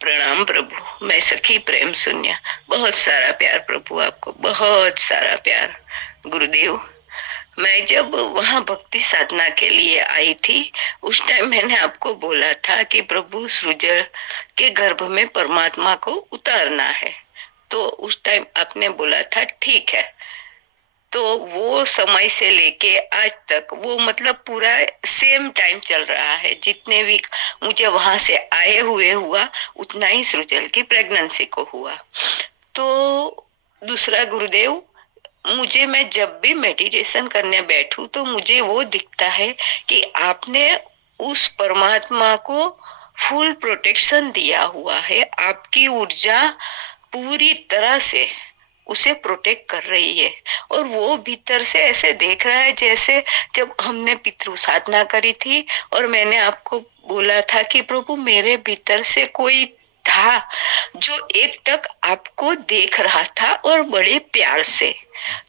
प्रणाम प्रभु। मैं सखी प्रेम शून्य। बहुत सारा प्यार प्रभु, आपको बहुत सारा प्यार गुरुदेव। मैं जब वहाँ भक्ति साधना के लिए आई थी, उस टाइम मैंने आपको बोला था कि प्रभु सृजन के गर्भ में परमात्मा को उतारना है। तो उस टाइम आपने बोला था ठीक है। तो वो समय से लेके आज तक वो मतलब पूरा सेम टाइम चल रहा है। जितने भी मुझे वहां से आए हुए हुआ, उतना ही सृजल की प्रेगनेंसी को हुआ। तो दूसरा गुरुदेव, मुझे मैं जब भी मेडिटेशन करने बैठूं तो मुझे वो दिखता है कि आपने उस परमात्मा को फुल प्रोटेक्शन दिया हुआ है। आपकी ऊर्जा पूरी तरह से उसे प्रोटेक्ट कर रही है। और वो भीतर से ऐसे देख रहा है जैसे जब हमने पितृ साधना करी थी और मैंने आपको बोला था कि प्रभु मेरे भीतर से कोई था जो एक टक आपको देख रहा था और बड़े प्यार से।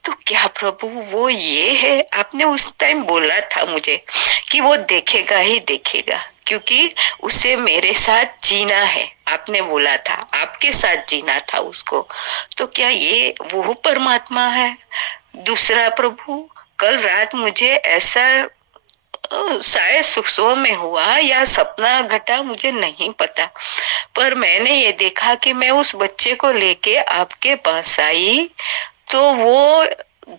तो क्या प्रभु वो ये है? आपने उस टाइम बोला था मुझे कि वो देखेगा ही देखेगा, क्योंकि उसे मेरे साथ जीना है। आपने बोला था आपके साथ जीना था उसको। तो क्या ये वो परमात्मा है? दूसरा प्रभु, कल रात मुझे ऐसा शायद सुसो में हुआ या सपना घटा, मुझे नहीं पता। पर मैंने ये देखा कि मैं उस बच्चे को लेके आपके पास आई, तो वो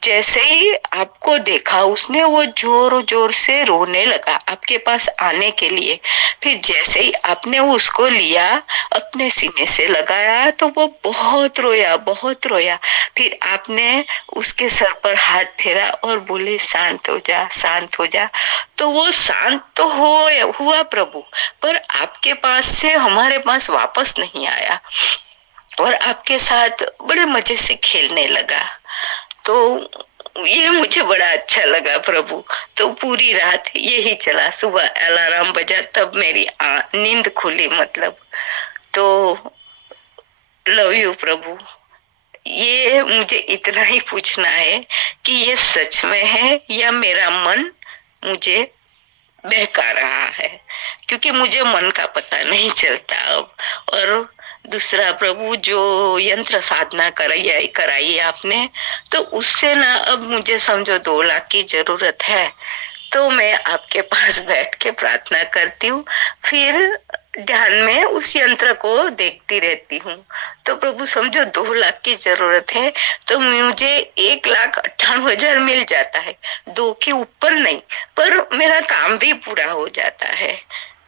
जैसे ही आपको देखा उसने वो जोर जोर से रोने लगा आपके पास आने के लिए। फिर जैसे ही आपने उसको लिया, अपने सीने से लगाया, तो वो बहुत रोया, बहुत रोया। फिर आपने उसके सर पर हाथ फेरा और बोले शांत हो जा, शांत हो जा। तो वो शांत तो हुआ प्रभु, पर आपके पास से हमारे पास वापस नहीं आया और आपके साथ बड़े मजे से खेलने लगा। तो ये मुझे बड़ा अच्छा लगा प्रभु। तो पूरी रात यही चला, सुबह अलार्म बजा तब मेरी नींद खुली मतलब। तो लव यू प्रभु। ये मुझे इतना ही पूछना है कि ये सच में है या मेरा मन मुझे बहका रहा है, क्योंकि मुझे मन का पता नहीं चलता अब। और दूसरा प्रभु, जो यंत्र साधना कराई कराई आपने, तो उससे ना अब मुझे समझो 2 लाख की जरूरत है। तो मैं आपके पास बैठ के प्रार्थना करती हूँ, फिर ध्यान में उस यंत्र को देखती रहती हूँ। तो प्रभु समझो 2 लाख की जरूरत है, तो मुझे 1,98,000 मिल जाता है। 2 के ऊपर नहीं, पर मेरा काम भी पूरा हो जाता है।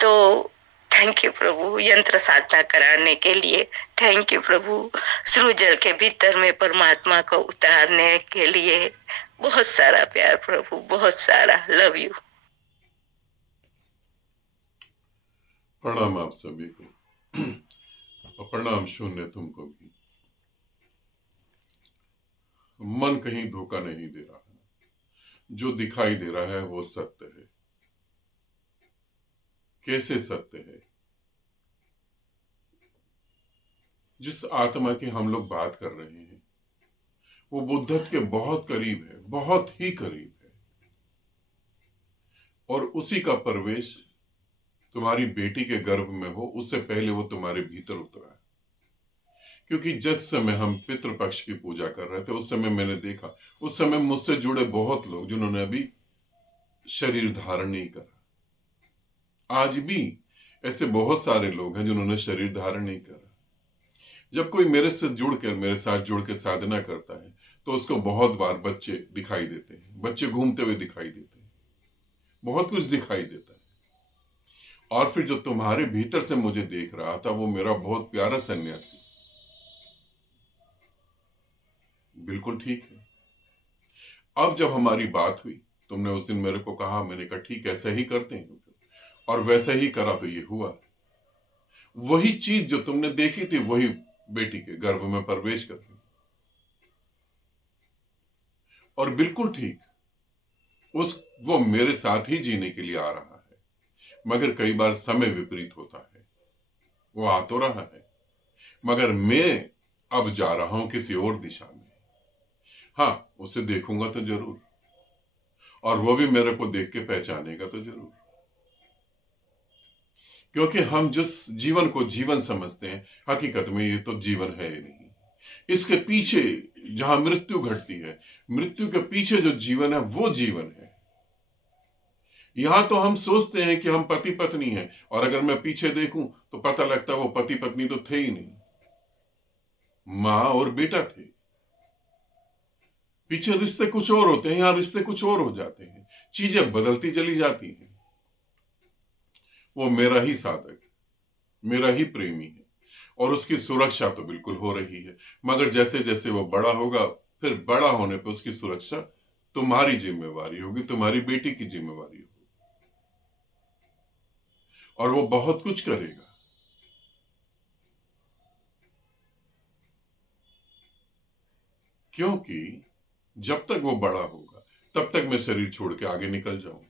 तो थैंक यू प्रभु यंत्र साधना कराने के लिए। थैंक यू प्रभु सृजल के भीतर में परमात्मा को उतारने के लिए। बहुत सारा प्यार प्रभु, बहुत सारा लव यू। प्रणाम आप सभी को। और प्रणाम शून्य तुमको भी। मन कहीं धोखा नहीं दे रहा है। जो दिखाई दे रहा है वो सत्य है। कैसे सत्य है? जिस आत्मा की हम लोग बात कर रहे हैं वो बुद्धत्व के बहुत करीब है, बहुत ही करीब है। और उसी का प्रवेश तुम्हारी बेटी के गर्भ में हो उससे पहले वो तुम्हारे भीतर उतरा है। क्योंकि जिस समय हम पितृपक्ष की पूजा कर रहे थे उस समय मैंने देखा, उस समय मुझसे जुड़े बहुत लोग जिन्होंने अभी शरीर धारण नहीं करा। आज भी ऐसे बहुत सारे लोग हैं जिन्होंने शरीर धारण नहीं करा। जब कोई मेरे से जुड़ कर, मेरे साथ जुड़ के साधना करता है तो उसको बहुत बार बच्चे दिखाई देते हैं, बच्चे घूमते हुए दिखाई देते हैं, बहुत कुछ दिखाई देता है। और फिर जो तुम्हारे भीतर से मुझे देख रहा था वो मेरा बहुत प्यारा सन्यासी। बिल्कुल ठीक है। अब जब हमारी बात हुई, तुमने उस दिन मेरे को कहा, मैंने कहा ठीक ऐसा ही करते हैं, और वैसा ही करा तो ये हुआ। वही चीज जो तुमने देखी थी वही बेटी के गर्भ में प्रवेश कर गई। और बिल्कुल ठीक, उस वो मेरे साथ ही जीने के लिए आ रहा है। मगर कई बार समय विपरीत होता है। वो आ तो रहा है मगर मैं अब जा रहा हूं किसी और दिशा में। हाँ, उसे देखूंगा तो जरूर, और वो भी मेरे को देख के पहचानेगा तो जरूर। क्योंकि हम जिस जीवन को जीवन समझते हैं, हकीकत में ये तो जीवन है ही नहीं। इसके पीछे जहां मृत्यु घटती है, मृत्यु के पीछे जो जीवन है वो जीवन है। यहां तो हम सोचते हैं कि हम पति पत्नी हैं, और अगर मैं पीछे देखूं तो पता लगता है वो पति पत्नी तो थे ही नहीं, मां और बेटा थे। पीछे रिश्ते कुछ और होते हैं, यहां रिश्ते कुछ और हो जाते हैं, चीजें बदलती चली जाती हैं। वो मेरा ही साधक, मेरा ही प्रेमी है, और उसकी सुरक्षा तो बिल्कुल हो रही है, मगर जैसे जैसे वो बड़ा होगा, फिर बड़ा होने पर उसकी सुरक्षा तुम्हारी जिम्मेवारी होगी, तुम्हारी बेटी की जिम्मेवारी होगी, और वो बहुत कुछ करेगा। क्योंकि जब तक वो बड़ा होगा तब तक मैं शरीर छोड़ के आगे निकल जाऊंगा।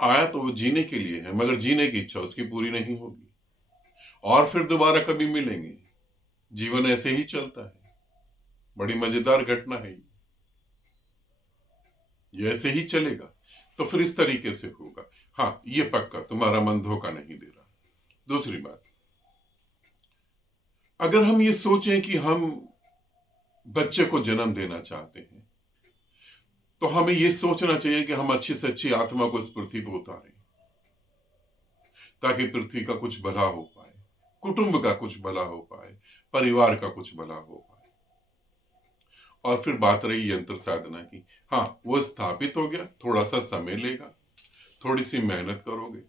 आया तो वो जीने के लिए है, मगर जीने की इच्छा उसकी पूरी नहीं होगी, और फिर दोबारा कभी मिलेंगे। जीवन ऐसे ही चलता है, बड़ी मजेदार घटना है ये ऐसे ही चलेगा, तो फिर इस तरीके से होगा। हाँ, ये पक्का तुम्हारा मन धोखा नहीं दे रहा। दूसरी बात, अगर हम ये सोचें कि हम बच्चे को जन्म देना चाहते हैं, तो हमें यह सोचना चाहिए कि हम अच्छी से अच्छी आत्मा को इस पृथ्वी पर उतारें, ताकि पृथ्वी का कुछ भला हो पाए, कुटुंब का कुछ भला हो पाए, परिवार का कुछ भला हो पाए। और फिर बात रही यंत्र साधना की, हाँ वो स्थापित हो गया, थोड़ा सा समय लेगा, थोड़ी सी मेहनत करोगे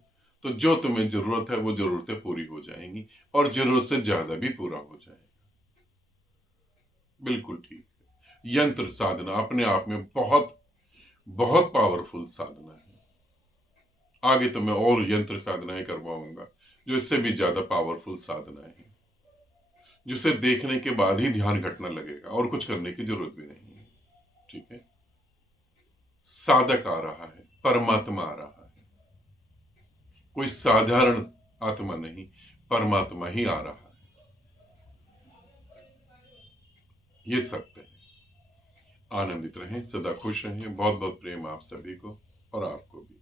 तो जो तुम्हें जरूरत है वो जरूरतें पूरी हो जाएंगी, और जरूरत से ज्यादा भी पूरा हो जाएगा। बिल्कुल ठीक है। यंत्र साधना अपने आप में बहुत बहुत पावरफुल साधना है। आगे तो मैं और यंत्र साधनाएं करवाऊंगा जो इससे भी ज्यादा पावरफुल साधनाएं हैं, जिसे देखने के बाद ही ध्यान घटना लगेगा और कुछ करने की जरूरत भी नहीं है। ठीक है, साधक आ रहा है, परमात्मा आ रहा है, कोई साधारण आत्मा नहीं, परमात्मा ही आ रहा है। ये सत्य है। आनंदित रहें, सदा खुश रहें। बहुत बहुत प्रेम आप सभी को और आपको भी।